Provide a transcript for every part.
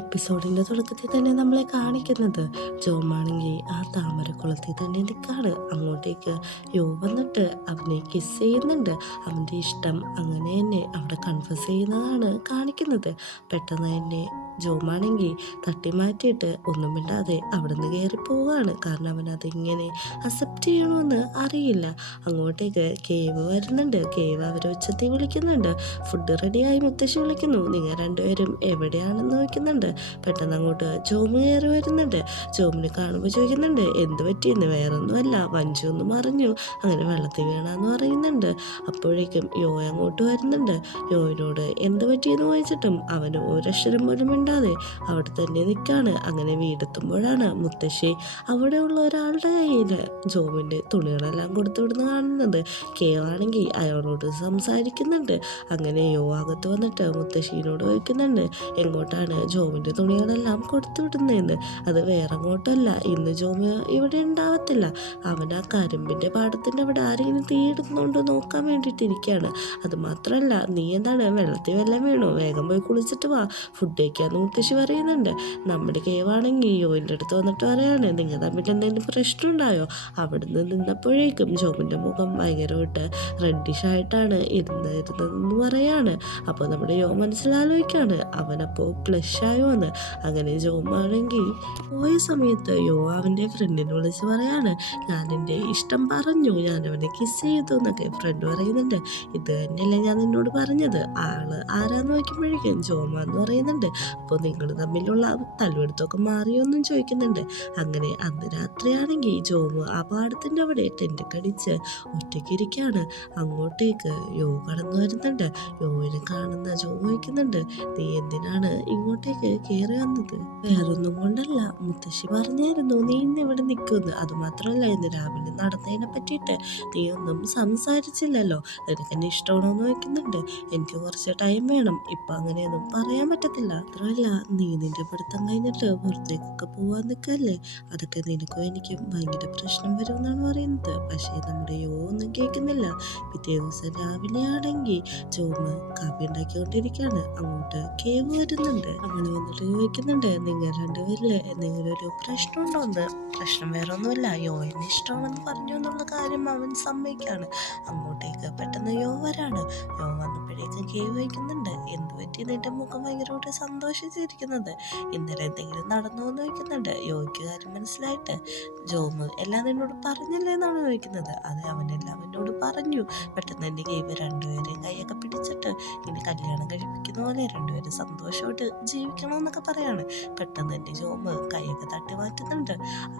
എപ്പിസോഡിന്റെ തുടക്കത്തിൽ തന്നെ നമ്മളെ കാണിക്കുന്നത് ജോമാണെങ്കിൽ ആ താമരക്കുളത്തിൽ തന്നെ നിൽക്കാണ്. അങ്ങോട്ടേക്ക് യോ വന്നിട്ട് അവനെ കിസ് ചെയ്യുന്നുണ്ട്. അവൻ്റെ ഇഷ്ടം അങ്ങനെ തന്നെ അവിടെ കൺഫസ് ചെയ്യുന്നതാണ് കാണിക്കുന്നത്. പെട്ടെന്ന് തന്നെ ജോമാണെങ്കിൽ തട്ടി മാറ്റിയിട്ട് ഒന്നും മിണ്ടാതെ അവിടെ നിന്ന് കയറി പോവുകയാണ്. കാരണം അവൻ അതിങ്ങനെ അക്സെപ്റ്റ് ചെയ്യണമെന്ന് അറിയില്ല. അങ്ങോട്ടേക്ക് കേവ് വരുന്നുണ്ട്. കേവ് അവരെ ഉച്ചത്തിൽ വിളിക്കുന്നുണ്ട്. ഫുഡ് റെഡിയായി മുത്തശ്ശി വിളിക്കുന്നു. നിങ്ങൾ രണ്ടുപേരും എവിടെയാണെന്ന് ചോദിക്കുന്നുണ്ട്. പെട്ടെന്ന് അങ്ങോട്ട് ജോമ് കയറി വരുന്നുണ്ട്. ജോമിനെ കാണുമ്പോൾ ചോദിക്കുന്നുണ്ട് എന്ത് പറ്റിയെന്ന്. വേറൊന്നുമല്ല, വഞ്ചി ഒന്ന് മറിഞ്ഞു, അങ്ങനെ വെള്ളത്തിൽ വീണാന്ന് പറയുന്നുണ്ട്. അപ്പോഴേക്കും യോ അങ്ങോട്ട് വരുന്നുണ്ട്. യോയിനോട് എന്ത് പറ്റിയെന്ന് ചോദിച്ചിട്ടും അവന് ഒരക്ഷരം പോലും മിണ്ടാതെ അവിടെ തന്നെ നിൽക്കാണ്. അങ്ങനെ വീടെത്തുമ്പോഴാണ് മുത്തശ്ശി അവിടെയുള്ള ഒരാളുടെ കയ്യിൽ ജോമിൻ്റെ തുണികളെല്ലാം കൊടുത്തു വിടുന്ന കാണുന്നത്. കേവാണെങ്കിൽ അയാളോട് സംസാരിക്കുന്നുണ്ട്. അങ്ങനെ യോ അകത്ത് വന്നിട്ട് മുത്തശ്ശീനോട് ചോദിക്കുന്നുണ്ട് എങ്ങോട്ടാണ് ജോമിൻ്റെ തുണികളെല്ലാം കൊടുത്തു വിടുന്നതെന്ന്. അത് വേറെ അങ്ങോട്ടല്ല, ഇന്ന് ജോമ് ഇവിടെ ഉണ്ടാവത്തില്ല. അവൻ ആ കരിമ്പിൻ്റെ പാടത്തിൻ്റെ അവിടെ ആരെങ്കിലും തീയിടുന്നുണ്ടോ നോക്കാൻ വേണ്ടിയിട്ടിരിക്കുകയാണ്. അത് മാത്രമല്ല, നീ എന്താണ് വെള്ളത്തിൽ വെള്ളം വീണോ? വേഗം പോയി കുളിച്ചിട്ട് വാ, ഫുഡ് കഴിക്കാമെന്ന് മുത്തശ്ശി പറയുന്നുണ്ട്. നമ്മുടെ കേവാണെങ്കിൽ യോയിൻ്റെ അടുത്ത് വന്നിട്ട് പറയാണ് നിങ്ങൾ തമ്മിൽ എന്തെങ്കിലും പ്രശ്നം ഉണ്ടായോ? അവിടുന്ന് നിന്നപ്പോഴേക്കും ജോമിൻ്റെ മുഖം ഭയങ്കരമായിട്ട് റെഡിഷ് ആയിട്ടാണ് ഇരുന്നതെന്ന് പറയാണ്. അപ്പോൾ നമ്മുടെ യോ മനസ്സിലാലോചിക്കാണ് അവനപ്പോൾ പ്ലഷ് ആയോ എന്ന്. അങ്ങനെ ജോമാണെങ്കിൽ പോയ സമയത്ത് യോ അവൻ്റെ ഫ്രണ്ടിനെ വിളിച്ച് പറയാണ് ഞാൻ എൻ്റെ ഇഷ്ടം പറഞ്ഞു, ഞാൻ അവനെ കിസ് ചെയ്തു എന്നൊക്കെ. ഫ്രണ്ട് പറയുന്നുണ്ട് ഇത് തന്നെയല്ലേ ഞാൻ നിന്നോട് പറഞ്ഞത്. ആള് ആരാന്ന് നോക്കുമ്പോഴേക്കും ജോമ എന്ന് പറയുന്നുണ്ട്. അപ്പോൾ നിങ്ങൾ തമ്മിലുള്ള തല്ലുപിടുത്തമൊക്കെ മാറിയോന്നും ചോദിക്കുന്നുണ്ട്. അങ്ങനെ അന്ന് രാത്രിയാണെങ്കിൽ ജോമ് ആ പാടത്തിൻ്റെ അവിടെ ടെൻ്റൊക്കെ അടിച്ച് ഒറ്റയ്ക്കിരിക്കുകയാണ്. അങ്ങോട്ടേക്ക് യോ കടന്നു വരുന്നുണ്ട്. യോവിനെ കാണുന്ന ജോ ചോദിക്കുന്നുണ്ട് നീ എന്തിനാണ് ഇങ്ങോട്ടേക്ക് കയറി വന്നത്? വേറൊന്നും കൊണ്ടല്ല, മുത്തശ്ശി പറഞ്ഞായിരുന്നു നീ ഇന്ന് ഇവിടെ നിൽക്കുമെന്ന്. അതുമാത്രമല്ല, ഇന്ന് രാവിലെ നടന്നതിനെ പറ്റിയിട്ട് നീ ഒന്നും സംസാരിച്ചില്ലല്ലോ. നിനക്ക് എന്നെ ഇഷ്ടമാണോ എന്ന് ചോദിക്കുന്നുണ്ട്. എനിക്ക് കുറച്ച് ടൈം വേണം, ഇപ്പം അങ്ങനെയൊന്നും പറയാൻ പറ്റത്തില്ല. മാത്രമല്ല, നീ നിന്റെ പഠിത്തം കഴിഞ്ഞിട്ട് പുറത്തേക്കൊക്കെ പോവാൻ നിൽക്കല്ലേ, അതൊക്കെ നിനക്കും എനിക്കും ഭയങ്കര പ്രശ്നം വരും എന്നാണ് പറയുന്നത്. പക്ഷേ നമ്മുടെ യോ ഒന്നും കേൾക്കുന്നില്ല. പിറ്റേ ദിവസം രാവിലെ ആണെങ്കിൽ ജോമ് കാപ്പി ഉണ്ടാക്കിക്കൊണ്ടിരിക്കുകയാണ്. അങ്ങോട്ട് കേവ് വരുന്നുണ്ട്. അവള് വന്നിട്ട് ചോദിക്കുന്നുണ്ട് നിങ്ങൾ രണ്ടുപേരില് എന്തെങ്കിലും ഒരു പ്രശ്നം ഉണ്ടോ എന്ന്. പ്രശ്നം വേറെ ഒന്നുമില്ല, യോയിന് ഇഷ്ടമാണെന്ന് പറഞ്ഞു എന്നുള്ള കാര്യം അവൻ സമ്മതിക്കാണ്. അങ്ങോട്ടേക്ക് പെട്ടെന്ന് യോ വരാണ്. യോ വന്നപ്പോഴേക്കും കേവ് വയ്ക്കുന്നുണ്ട്. എന്ത് പറ്റി നിന്റെ മുഖം ഭയങ്കരമായിട്ട് സന്തോഷിച്ചിരിക്കുന്നത്? ഇന്നലെ എന്തെങ്കിലും നടന്നോ എന്ന് ചോദിക്കുന്നുണ്ട്. യോയ്ക്ക് കാര്യം മനസ്സിലായിട്ട് ജോമ് എല്ലാം നിന്നോട് പറഞ്ഞല്ലേ എന്നാണ് ചോദിക്കുന്നത്. അത് അവനെല്ലാം എന്നോട് പറഞ്ഞു. പെട്ടെന്ന് എൻ്റെ കേവ് രണ്ടുപേരെയും കൈയൊക്കെ പിടിച്ചിട്ട് ഇനി കല്യാണം കഴിപ്പിക്കുന്ന പോലെ രണ്ടുപേരും സന്തോഷമായിട്ട് ജീവിക്കണമെന്നൊക്കെ പറയാണ്. പെട്ടെന്ന് എൻ്റെ ജോമ് കൈയൊക്കെ തട്ടി മാറ്റുന്നുണ്ട്.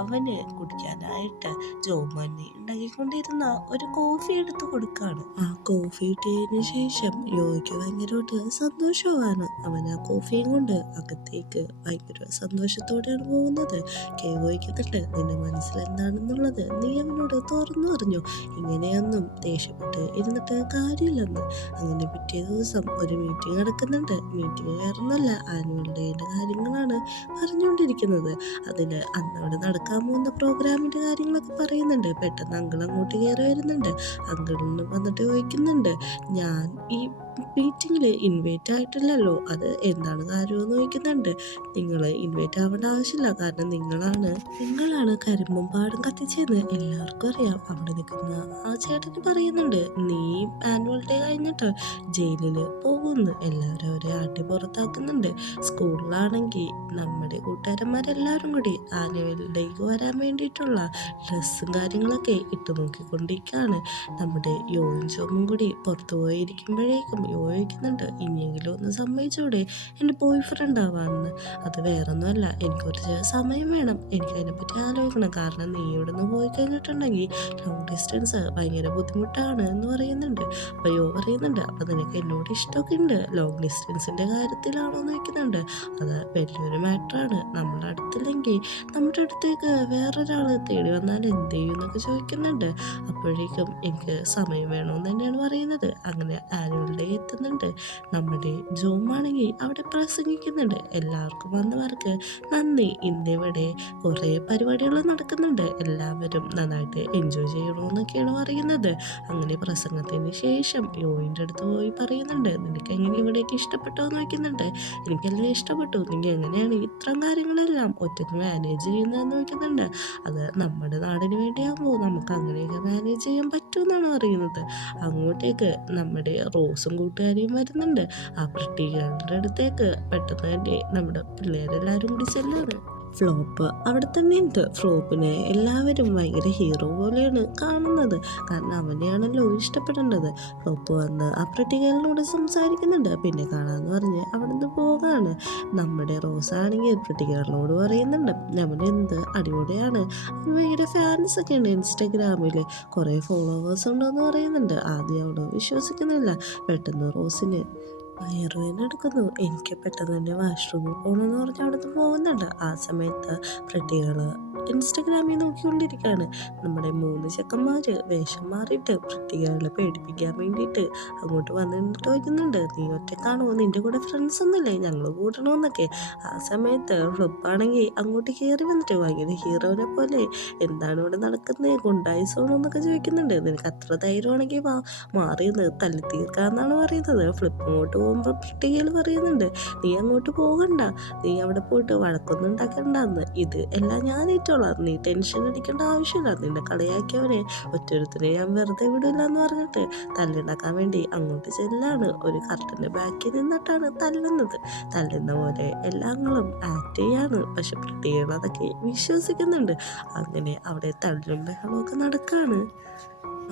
അവന് കുടിക്കാനായിട്ട് ജോമ് തന്നെ ഉണ്ടാക്കിക്കൊണ്ടിരുന്ന ഒരു കോഫി എടുത്ത് കൊടുക്കാണ്. ആ കോഫി ഇട്ടതിന് ശേഷം യോയ്ക്ക് ഭയങ്കരമായിട്ട് സന്തോഷമാണ്. അവൻ ആ കോഫിയും കൊണ്ട് അകത്തേക്ക് ഭയങ്കര സന്തോഷത്തോടെയാണ് പോകുന്നത്. ചോദിക്കുന്നുണ്ട് നിന്റെ മനസ്സിൽ എന്താണെന്നുള്ളത് നീ അവനോട് തുറന്നു പറഞ്ഞു. ഇങ്ങനെയൊന്നും ദേഷ്യപ്പെട്ട് ഇരുന്നിട്ട് കാര്യമില്ലെന്ന്. അങ്ങനെ പിറ്റേ ദിവസം ഒരു മീറ്റിംഗ് നടക്കുന്നുണ്ട്. മീറ്റിംഗ് വേറൊന്നല്ല, ആനുവൽ ഡേയുടെ കാര്യങ്ങളാണ് പറഞ്ഞുകൊണ്ടിരിക്കുന്നത്. അതിൽ അന്നവിടെ നടക്കാൻ പോകുന്ന പ്രോഗ്രാമിൻ്റെ കാര്യങ്ങളൊക്കെ പറയുന്നുണ്ട്. പെട്ടെന്ന് അങ്കിൾ അങ്ങോട്ട് കയറി വരുന്നുണ്ട്. അങ്കിളിന് വന്നിട്ട് ചോദിക്കുന്നുണ്ട് ഞാൻ ഈ മീറ്റിങ്ങിൽ ഇൻവൈറ്റ് ആയിട്ടില്ലല്ലോ, അത് എന്താണ് കാര്യമെന്ന് ചോദിക്കുന്നുണ്ട്. നിങ്ങൾ ഇൻവൈറ്റ് ആവേണ്ട ആവശ്യമില്ല, കാരണം നിങ്ങളാണ് കരിമ്പും പാടും കത്തിച്ചെന്ന് എല്ലാവർക്കും അറിയാം. അവിടെ നിൽക്കുന്ന ആ ചേട്ടന് പറയുന്നുണ്ട് നീ ആനുവൽ ഡേ കഴിഞ്ഞിട്ട് ജയിലിൽ പോകുന്നു. എല്ലാവരും അവരെ ആട്ടി പുറത്താക്കുന്നുണ്ട്. സ്കൂളിലാണെങ്കിൽ നമ്മുടെ കൂട്ടുകാരന്മാരെല്ലാവരും കൂടി ആനുവൽ ഡേക്ക് വരാൻ വേണ്ടിയിട്ടുള്ള ഡ്രസ്സും കാര്യങ്ങളൊക്കെ ഇട്ട് നോക്കിക്കൊണ്ടിരിക്കുകയാണ്. നമ്മുടെ യോയും ചോമും കൂടി പുറത്തു പോയിരിക്കുമ്പോഴേക്കും യോജിക്കുന്നുണ്ട് ഇനിയെങ്കിലും ഒന്ന് സമ്മതിച്ചൂടെ എൻ്റെ ബോയ് ഫ്രണ്ട് ആവാമെന്ന്. അത് വേറൊന്നുമല്ല, എനിക്ക് കുറച്ച് സമയം വേണം, എനിക്ക് അതിനെപ്പറ്റി ആലോചിക്കണം. കാരണം നീ ഇവിടെ നിന്ന് പോയി കഴിഞ്ഞിട്ടുണ്ടെങ്കിൽ ലോങ് ഡിസ്റ്റൻസ് ഭയങ്കര ബുദ്ധിമുട്ടാണ് എന്ന് പറയുന്നുണ്ട്. അപ്പോൾ യോ പറയുന്നുണ്ട് അപ്പോൾ നിനക്ക് എന്നോട് ഇഷ്ടമൊക്കെ ഉണ്ട്, ലോങ് ഡിസ്റ്റൻസിൻ്റെ കാര്യത്തിലാണോ എന്ന് ചോദിക്കുന്നുണ്ട്. അത് വലിയൊരു മാറ്ററാണ്. നമ്മുടെ അടുത്തില്ലെങ്കിൽ നമ്മുടെ അടുത്തേക്ക് വേറൊരാൾ തേടി വന്നാൽ എന്ത് ചെയ്യും എന്നൊക്കെ ചോദിക്കുന്നുണ്ട്. അപ്പോഴേക്കും എനിക്ക് സമയം വേണമെന്ന് തന്നെയാണ് പറയുന്നത്. അങ്ങനെ ആനുവൽ ഡേ എത്തുന്നുണ്ട്. നമ്മുടെ ജോമാണെങ്കിൽ അവിടെ പ്രസംഗിക്കുന്നുണ്ട്. എല്ലാവർക്കും വന്നവർക്ക് നന്ദി. ഇന്നിവിടെ കുറേ പരിപാടികൾ നടക്കുന്നുണ്ട്, എല്ലാവരും നന്നായിട്ട് എൻജോയ് ചെയ്യണമെന്നൊക്കെയാണ് പറയുന്നത്. അങ്ങനെ പ്രസംഗത്തിന് ശേഷം യോയിൻ്റെ അടുത്ത് പോയി പറയുന്നുണ്ട്, നിനക്ക് എങ്ങനെ ഇവിടേക്ക് ഇഷ്ടപ്പെട്ടോ എന്ന് വയ്ക്കുന്നുണ്ട്. എനിക്കെല്ലാം ഇഷ്ടപ്പെട്ടു, നീ എങ്ങനെയാണ് ഇത്തരം കാര്യങ്ങളെല്ലാം ഒറ്റയ്ക്ക് മാനേജ് ചെയ്യുന്നതെന്ന് വയ്ക്കുന്നുണ്ട്. അത് നമ്മുടെ നാടിന് വേണ്ടിയാകുമ്പോൾ നമുക്ക് അങ്ങനെയൊക്കെ മാനേജ് ചെയ്യാൻ പറ്റുമെന്നാണ് പറയുന്നത്. അങ്ങോട്ടേക്ക് നമ്മുടെ റോസും കൂട്ടുകാരിയും വരുന്നുണ്ട്. ആ പൃട്ടികളുടെ അടുത്തേക്ക് പെട്ടെന്ന് തന്നെ നമ്മുടെ പിള്ളേരെല്ലാവരും കൂടി ചെല്ലാണ്. ഫ്ലോപ്പ് അവിടെ തന്നെ ഉണ്ട്. ഫ്ലോപ്പിനെ എല്ലാവരും ഭയങ്കര ഹീറോ പോലെയാണ് കാണുന്നത്, കാരണം അവനെയാണല്ലോ ഇഷ്ടപ്പെടേണ്ടത്. ഫ്ലോപ്പ് വന്ന് ആ പൃട്ടികളിനോട് സംസാരിക്കുന്നുണ്ട്. പിന്നെ കാണാമെന്ന് പറഞ്ഞ് അവിടെ നിന്ന് പോകാണ്. നമ്മുടെ റോസാണെങ്കിൽ പൃട്ടികളിനോട് പറയുന്നുണ്ട് അവൻ എന്ത് അടിപൊളിയാണ്, അവന് ഭയങ്കര ഫാൻസ് ഒക്കെ ഉണ്ട് ഇൻസ്റ്റഗ്രാമിൽ, കുറേ ഫോളോവേഴ്സ് ഉണ്ടോയെന്ന് പറയുന്നുണ്ട്. ആദ്യം അവിടെ വിശ്വസിക്കുന്നില്ല. പെട്ടെന്ന് റോസിന് വയറുവേദന എടുക്കുന്നു. എനിക്ക് പെട്ടെന്ന് തന്നെ വാഷ്റൂമിൽ പോകണമെന്ന് പറഞ്ഞ് അവിടുന്ന് പോകുന്നുണ്ട്. ആ സമയത്ത് പ്രതികൾ ഇൻസ്റ്റഗ്രാമിൽ നോക്കിക്കൊണ്ടിരിക്കുകയാണ്. നമ്മുടെ 3 ചെക്കന്മാർ വേഷം മാറിയിട്ട് പ്രതികളെ പേടിപ്പിക്കാൻ വേണ്ടിയിട്ട് അങ്ങോട്ട് വന്നിട്ട് വയ്ക്കുന്നുണ്ട്, നീ ഒറ്റക്കാണോ, നിൻ്റെ കൂടെ ഫ്രണ്ട്സ് ഒന്നുമില്ലേ, ഞങ്ങൾ കൂട്ടണമെന്നൊക്കെ. ആ സമയത്ത് ഫ്ലിപ്പാണെങ്കിൽ അങ്ങോട്ട് കയറി വന്നിട്ട് ഭയങ്കര ഹീറോനെ പോലെ എന്താണ് ഇവിടെ നടക്കുന്നത്, ഗുണ്ടായിസോണോ എന്നൊക്കെ ചോദിക്കുന്നുണ്ട്. നിനക്ക് അത്ര ധൈര്യമാണെങ്കിൽ വാ, മാറിയെന്ന് തല്ലി തീർക്കാമെന്നാണ് പറയുന്നത്. ഫ്ലിപ്പ് അങ്ങോട്ട് പോകുമ്പോൾ പട്ടികയിൽ പറയുന്നുണ്ട്, നീ അങ്ങോട്ട് പോകണ്ട, നീ അവിടെ പോയിട്ട് വഴക്കൊന്നും ഉണ്ടാക്കണ്ടെന്ന്, ഇത് എല്ലാം ഞാൻ ഏറ്റോളാം, നീ ടെൻഷൻ അടിക്കേണ്ട ആവശ്യമില്ല, നിന്നെ കളിയാക്കിയവനെ ഒറ്റൊരുത്തിനെ ഞാൻ വെറുതെ വിടില്ല എന്ന് പറഞ്ഞിട്ട് തല്ലുണ്ടാക്കാൻ വേണ്ടി അങ്ങോട്ട് ചെല്ലാണ്. ഒരു കർട്ടൻ്റെ ബാക്കിൽ നിന്നിട്ടാണ് തല്ലുന്നത്. തല്ലുന്ന പോലെ എല്ലാങ്ങളും ആക്ട് ചെയ്യാണ്. പക്ഷെ പട്ടികൾ അതൊക്കെ വിശ്വസിക്കുന്നുണ്ട്. അങ്ങനെ അവിടെ തല്ലും ബഹളമൊക്കെ നടക്കാണ്.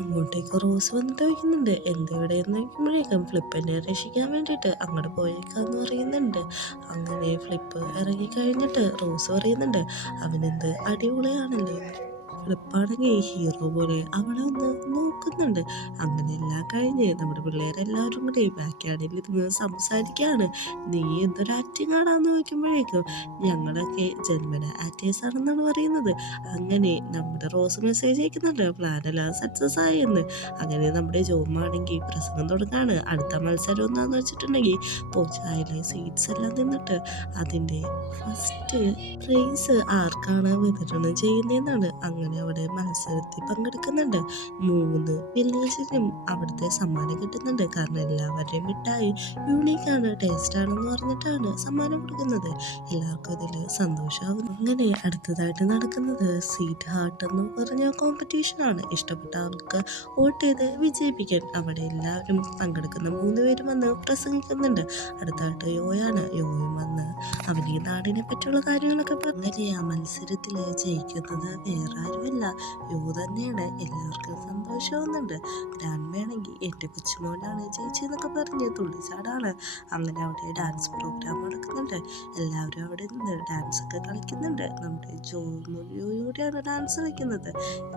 അങ്ങോട്ടേക്ക് റോസ് വന്നിട്ട് വയ്ക്കുന്നുണ്ട്, എന്തെവിടെയെന്ന് വയ്ക്കുമ്പോഴേക്കും ഫ്ലിപ്പിനെ രക്ഷിക്കാൻ വേണ്ടിയിട്ട് അങ്ങോട്ട് പോയേക്കാന്ന് പറയുന്നുണ്ട്. അങ്ങനെ ഫ്ലിപ്പ് ഇറങ്ങിക്കഴിഞ്ഞിട്ട് റോസ് പറയുന്നുണ്ട്, അവനെന്ത് അടിപൊളിയാണല്ലേ. ഫ്ലിപ്പാണെങ്കിൽ ഹീറോ പോലെ അവളെ ഒന്ന് നോക്കുന്നുണ്ട്. അങ്ങനെ എല്ലാം കഴിഞ്ഞ് നമ്മുടെ പിള്ളേരെല്ലാവരും കൂടി ബാക്ക്യാർഡിൽ ഇരുന്ന് സംസാരിക്കുകയാണ്. നീ എന്തൊരു ആക്ടിങ് ആടാന്ന് ചോദിക്കുമ്പോഴേക്കും ഞങ്ങളൊക്കെ ജന്മന ആക്ടേഴ്സ് ആണെന്നാണ് പറയുന്നത്. അങ്ങനെ നമ്മുടെ റോസ് മെസ്സേജ് അയക്കുന്നുണ്ട്, പ്ലാനെല്ലാം സക്സസ് ആയി എന്ന്. അങ്ങനെ നമ്മുടെ ജോമാണെങ്കിൽ പ്രസംഗം തുടങ്ങാണ്. അടുത്ത മത്സരം എന്താന്ന് വെച്ചിട്ടുണ്ടെങ്കിൽ പോച്ചായിലെ സീറ്റ്സ് എല്ലാം നിന്നിട്ട് അതിൻ്റെ ഫസ്റ്റ് പ്രൈസ് ആർക്കാണ് വിതരണം ചെയ്യുന്നതെന്നാണ്. അങ്ങനെ അവിടെ മത്സരത്തിൽ പങ്കെടുക്കുന്നുണ്ട്. 3 വില്ലേജിനും അവിടുത്തെ സമ്മാനം കിട്ടുന്നുണ്ട്. കാരണം എല്ലാവരുടെയും മിഠായി യൂണീക്കാണ്, ടേസ്റ്റാണെന്ന് പറഞ്ഞിട്ടാണ് സമ്മാനം കൊടുക്കുന്നത്. എല്ലാവർക്കും ഇതിൽ സന്തോഷമാകുന്നു. അങ്ങനെ അടുത്തതായിട്ട് നടക്കുന്നത് സീറ്റ് ഹാർട്ട് എന്ന് പറഞ്ഞ കോമ്പറ്റീഷനാണ്. ഇഷ്ടപ്പെട്ട ആൾക്ക് വോട്ട് ചെയ്ത് വിജയിപ്പിക്കാൻ അവിടെ എല്ലാവരും പങ്കെടുക്കുന്ന 3 പേരും വന്ന് പ്രസംഗിക്കുന്നുണ്ട്. അടുത്തായിട്ട് യോയാണ്. യോയും വന്ന് അവൻ ഈ നാടിനെ പറ്റിയുള്ള കാര്യങ്ങളൊക്കെ അങ്ങനെ ആ മത്സരത്തിൽ ജയിക്കുന്നത് വേറെ ആരുമല്ല, യോ തന്നെയാണ്. എല്ലാവർക്കും സന്തോഷമാവുന്നുണ്ട്. ഗ്രാൻഡ്മയാണെങ്കിൽ എൻ്റെ കൊച്ചുമോനാണ് ജയിച്ചെന്നൊക്കെ പറഞ്ഞ് തുള്ളിച്ചാടാണ്. അങ്ങനെ അവിടെ ഡാൻസ് പ്രോഗ്രാം നടക്കുന്നുണ്ട്. എല്ലാവരും അവിടെ നിന്ന് ഡാൻസ് ഒക്കെ കളിക്കുന്നുണ്ട്. നമ്മുടെ ജോയോടെയാണ് ഡാൻസ് കളിക്കുന്നത്.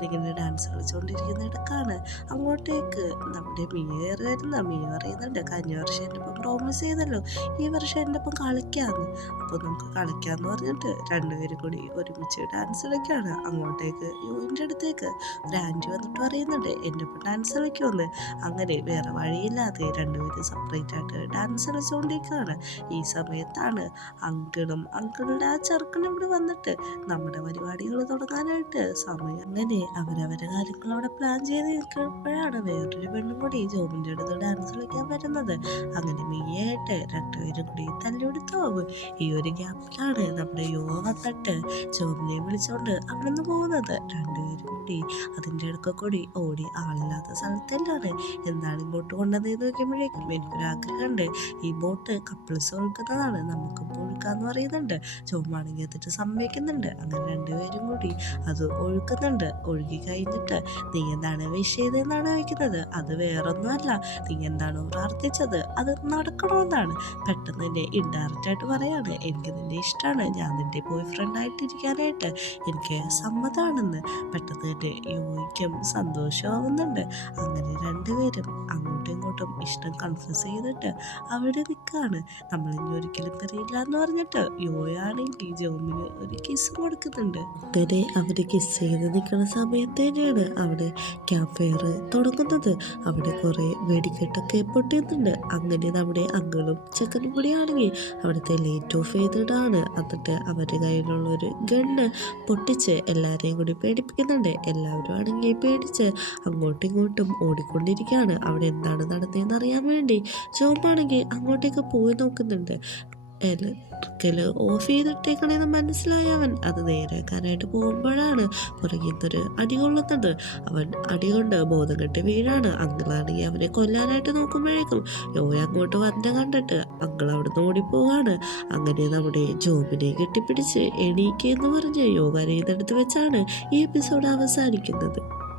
ഇങ്ങനെ ഡാൻസ് കളിച്ചുകൊണ്ടിരിക്കുന്ന ഇടക്കാണ് അങ്ങോട്ടേക്ക് നമ്മുടെ മിയ വരുന്ന. മിയ പറയുന്നുണ്ട്, കഴിഞ്ഞ വർഷം എൻ്റെ ഒപ്പം പ്രോമിസ് ചെയ്തല്ലോ, ഈ വർഷം എൻ്റെ ഒപ്പം കളിക്കാമെന്ന്. അപ്പോൾ നമുക്ക് കളിക്കാമെന്ന് പറഞ്ഞിട്ട് രണ്ടുപേരും കൂടി ഒരുമിച്ച് ഡാൻസ് കളിക്കുകയാണ്. അങ്ങോട്ടേക്ക് യോയിൻ്റെ അടുത്തേക്ക് ഒരു ആൻറ്റി വന്നിട്ട് പറയുന്നുണ്ട്, എൻ്റെ ഒപ്പം ഡാൻസ് കളിക്കുമെന്ന്. അങ്ങനെ വേറെ വഴിയില്ലാതെ രണ്ടുപേരും സെപ്പറേറ്റ് ആയിട്ട് ഡാൻസ് കളിച്ചുകൊണ്ടിരിക്കുകയാണ്. ഈ സമയത്താണ് അങ്കിളുടെ ആ ചെറുക്കനും ഇവിടെ വന്നിട്ട് നമ്മുടെ പരിപാടികൾ തുടങ്ങാനായിട്ട് സമയം. അങ്ങനെ അവരവരുടെ കാര്യങ്ങൾ അവിടെ പ്ലാൻ ചെയ്ത് നിൽക്കുമ്പോഴാണ് വേറൊരു പെണ്ണും കൂടി ജോബിൻ്റെ അടുത്ത് ഡാൻസ് കളിക്കാൻ വരുന്നത്. അങ്ങനെ മീയായിട്ട് രണ്ടുപേരും കൂടി തല്ലുകൊടുത്തു പോകും. ഈ ഒരു ഗ്യാപ്പിലാണ് നമ്മുടെ യോ വന്നിട്ട് ജോബിനെ വിളിച്ചോണ്ട് അവിടെ നിന്ന് പോകുന്നത്. രണ്ടുപേരും കൂടി അതിൻ്റെ അടുക്ക കൂടി ഓടി ആളില്ലാത്ത സ്ഥലത്തെല്ലാണ്. എന്താണ് ഇങ്ങോട്ട് കൊണ്ടതെന്ന് നോക്കുമ്പോഴേക്കും എനിക്കൊരാഗ്രഹമുണ്ട്, ഈ ബോട്ട് കപ്പിൾസ് ഒഴുക്കുന്നതാണ്, നമുക്കും ഒഴുക്കാന്ന് പറയുന്നുണ്ട്. ജോമാണെങ്കിൽ എത്തിട്ട് സമ്മതിക്കുന്നുണ്ട്. അങ്ങനെ രണ്ടുപേരും കൂടി അത് ഒഴുക്കുന്നുണ്ട്. ഒഴുകി കഴിഞ്ഞിട്ട് നീ എന്താണ് വിഷ് ചെയ്തതെന്നാണ് ചോദിക്കുന്നത്. അത് വേറൊന്നുമല്ല, നീ എന്താണോ പ്രാർത്ഥിച്ചത് അത് നടക്കണമെന്നാണ്. പെട്ടെന്ന് തന്നെ ഇൻഡയറക്റ്റ് ആയിട്ട് പറയാണ്, എനിക്ക് നിന്നെ ഇഷ്ടമാണ്, ഞാൻ നിൻ്റെ ബോയ് ഫ്രണ്ടായിട്ടിരിക്കാനായിട്ട് എനിക്ക് സമ്മതമാണെന്ന്. പെട്ടെന്ന് തന്നെ യോയ്ക്കും സന്തോഷമാവുന്നുണ്ട്. അങ്ങനെ രണ്ടുപേരും അങ്ങോട്ടും ഇങ്ങോട്ടും ഇഷ്ടം കൺഫ്യൂസ് ചെയ്തിട്ട് അവിടെ നിൽക്കുകയാണ്. നമ്മളിനി ഒരിക്കലും അറിയില്ല എന്ന് പറഞ്ഞിട്ട് യോയാണെങ്കിൽ ജോമിന് ഒരു കിസ് കൊടുക്കുന്നുണ്ട്. അങ്ങനെ അവര് കിസ് ചെയ്ത് നിൽക്കുന്ന സമയത്ത് തന്നെയാണ് അവിടെ ക്യാമ്പ് ഫയർ തുടങ്ങുന്നത്. അവിടെ കുറെ വെടിക്കെട്ടൊക്കെ പൊട്ടിയുന്നുണ്ട്. അങ്ങനെ നമ്മുടെ അങ്കിളും ചെക്കനും കൂടി ആണെങ്കിൽ അവിടുത്തെ ലൈറ്റ് ഓഫ് ചെയ്തിട്ടാണ്. എന്നിട്ട് അവരുടെ കയ്യിലുള്ള ഒരു ഗണ്ണ് പൊട്ടിച്ച് എല്ലാവരെയും കൂടി പേടിപ്പിക്കുന്നുണ്ട്. എല്ലാവരും ആണെങ്കിൽ പേടിച്ച് അങ്ങോട്ടും ഇങ്ങോട്ടും ഓടിക്കൊണ്ടിരിക്കുകയാണ്. അവിടെ എന്താണ് നടന്നതെന്ന് അറിയാൻ വേണ്ടി ജോബാണെങ്കിൽ അങ്ങോട്ടേക്ക് പോയി നോക്കുന്നുണ്ട്. ഇലക്ട്രിക്കല് ഓഫ് ചെയ്തിട്ടേക്കണേന്ന് മനസ്സിലായ അവൻ അത് നേരാക്കാനായിട്ട് പോകുമ്പോഴാണ് പുറകിൽ നിന്നൊരു അടി കൊള്ളുന്നത്. അവൻ അടി കൊണ്ട് ബോധം കെട്ട് വീഴാണ്. അങ്കിളാണെങ്കിൽ അവനെ കൊല്ലാനായിട്ട് നോക്കുമ്പോഴേക്കും യോയ അങ്ങോട്ട് വന്ന കണ്ടിട്ട് അങ്കിൾ അവിടെ നിന്ന് ഓടിപ്പോവാണ്. അങ്ങനെ നമ്മുടെ ജോബിനെ കെട്ടിപ്പിടിച്ച് എണീക്കെന്ന് പറഞ്ഞ് യോഗ കരയുന്നിടത്ത് വെച്ചാണ് ഈ എപ്പിസോഡ് അവസാനിക്കുന്നത്.